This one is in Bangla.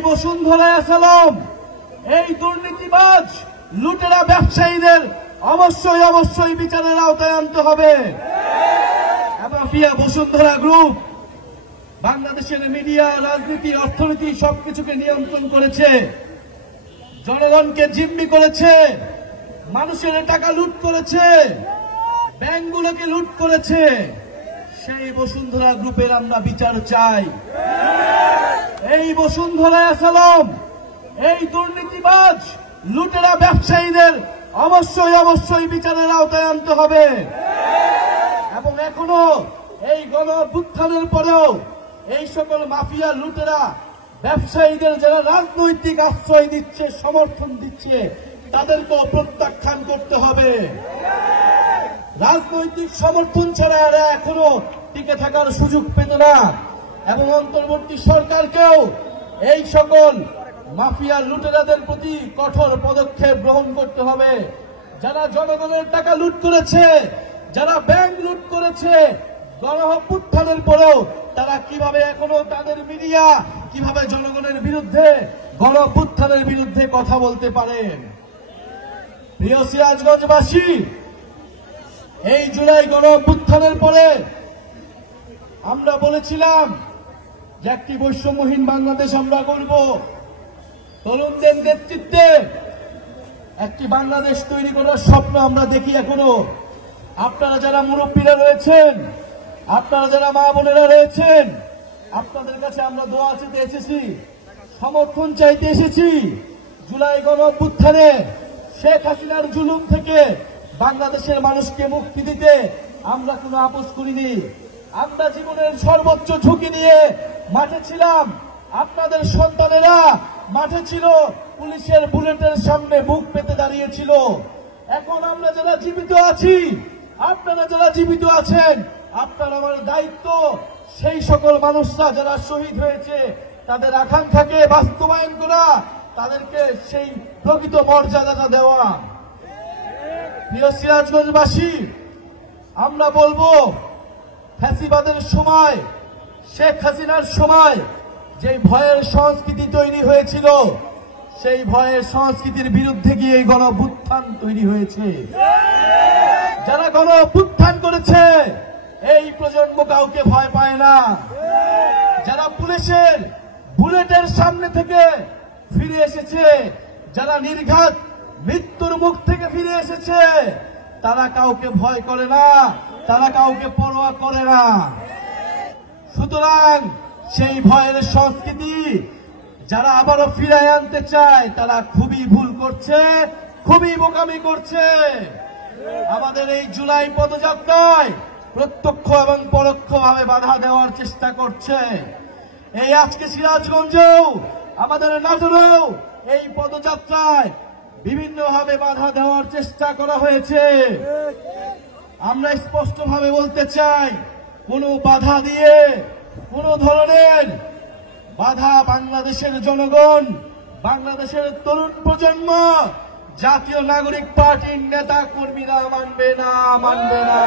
বসুন্ধরা আসালাম, এই দুর্নীতিবাজ লুটেরা ব্যবসায়ীদের অবশ্যই অবশ্যই বিচারের আওতায় আনতে হবে। মাফিয়া বসুন্ধরা গ্রুপ বাংলাদেশের মিডিয়া, রাজনীতি, অর্থনীতি সবকিছুকে নিয়ন্ত্রণ করেছে, জনগণকে জিম্মি করেছে, মানুষের টাকা লুট করেছে, ব্যাংকগুলোকে লুট করেছে। সেই বসুন্ধরা গ্রুপের আমরা বিচার চাই। এই বসুন্ধরা আসালাম, এই দুর্নীতিবাজ লুটেরা ব্যবসায়ীদের অবশ্যই অবশ্যই বিচারের আওতায় আনতে হবে। এবং এখনো এই গণ-অভ্যুত্থানের পরেও এই সকল মাফিয়া লুটেরা ব্যবসায়ীদের যারা রাজনৈতিক আশ্রয় দিচ্ছে, সমর্থন দিচ্ছে, তাদেরকেও প্রত্যাখ্যান করতে হবে। রাজনৈতিক সমর্থন ছাড়া এরা এখনো টিকে থাকার সুযোগ পেত না। এবং অন্তর্বর্তী সরকারকেও এই সকল মাফিয়া লুটেরাদের প্রতি কঠোর পদক্ষেপ গ্রহণ করতে হবে। যারা জনগণের টাকা লুট করেছে, যারা ব্যাংক লুট করেছে, গণ-অভ্যুত্থানের পরেও তারা কিভাবে এখনো তাদের মিডিয়া কিভাবে জনগণের বিরুদ্ধে, গণ-অভ্যুত্থানের বিরুদ্ধে কথা বলতে পারেন। প্রিয় সিরাজগঞ্জবাসী, এই জুলাই গণ-অভ্যুত্থানের পরে আমরা বলেছিলাম যে একটি বৈষম্যহীন বাংলাদেশ আমরা করব। তরুণদের নেতৃত্বে একটি বাংলাদেশ তৈরি করার স্বপ্ন আমরা দেখি এখনো। আপনারা যারা মুরব্বীরা রয়েছেন, আপনারা যারা মা বোনেরা রয়েছেন, আপনাদের কাছে আমরা দোয়া চাইতে এসেছি, সমর্থন চাইতে এসেছি। জুলাই গণ-অভ্যুত্থানে শেখ হাসিনার জুলুম থেকে বাংলাদেশের মানুষকে মুক্তি দিতে আমরা কোনো আপোস করিনি। আমরা জীবনের সর্বোচ্চ ঝুঁকি নিয়ে মাঠে ছিলাম। আপনাদের সন্তানেরা মাঠে ছিল, পুলিশের বুলেটের সামনে বুক পেতে দাঁড়িয়েছিল। এখন আমরা যারা জীবিত আছি, আপনারা যারা জীবিত আছেন, আপনার আমার দায়িত্ব সেই সকল মানুষরা যারা শহীদ হয়েছে তাদের আকাঙ্ক্ষাকে বাস্তবায়ন করা, তাদেরকে সেই প্রকৃত মর্যাদাটা দেওয়া। প্রিয় সিরাজগঞ্জবাসী, আমরা বলবো ফ্যাসিবাদের সময়, শেখ হাসিনার সময় যে ভয়ের সংস্কৃতি তৈরি হয়েছিল, সেই ভয়ের সংস্কৃতির বিরুদ্ধে গিয়ে গণ-অভ্যুত্থান তৈরি হয়েছে। যারা গণ-অভ্যুত্থান করেছে এই প্রজন্ম কাউকে ভয় পায় না। যারা পুলিশের বুলেটের সামনে থেকে ফিরে এসেছে, যারা নির্ঘাত মৃত্যুর মুখ থেকে ফিরে এসেছে, তারা কাউকে ভয় করে না, তারা কাউকে পরোয়া করে না। সুতরাং সেই ভয়ের সংস্কৃতি যারা আবারও ফিরিয়ে আনতে চায়, তারা খুবই ভুল করছে, খুবই বোকামি করছে। আমাদের এই জুলাই পদযাত্রায় প্রত্যক্ষ এবং পরোক্ষভাবে বাধা দেওয়ার চেষ্টা করছে। এই আজকে সিরাজগঞ্জেও, আমাদের নাটোরেও এই পদযাত্রায় বিভিন্নভাবে বাধা দেওয়ার চেষ্টা করা হয়েছে। আমরা স্পষ্টভাবে বলতে চাই, কোন বাধা দিয়ে, কোন ধরনের বাধা বাংলাদেশের জনগণ, বাংলাদেশের তরুণ প্রজন্ম, জাতীয় নাগরিক পার্টির নেতা কর্মীরা মানবে না, মানবে না।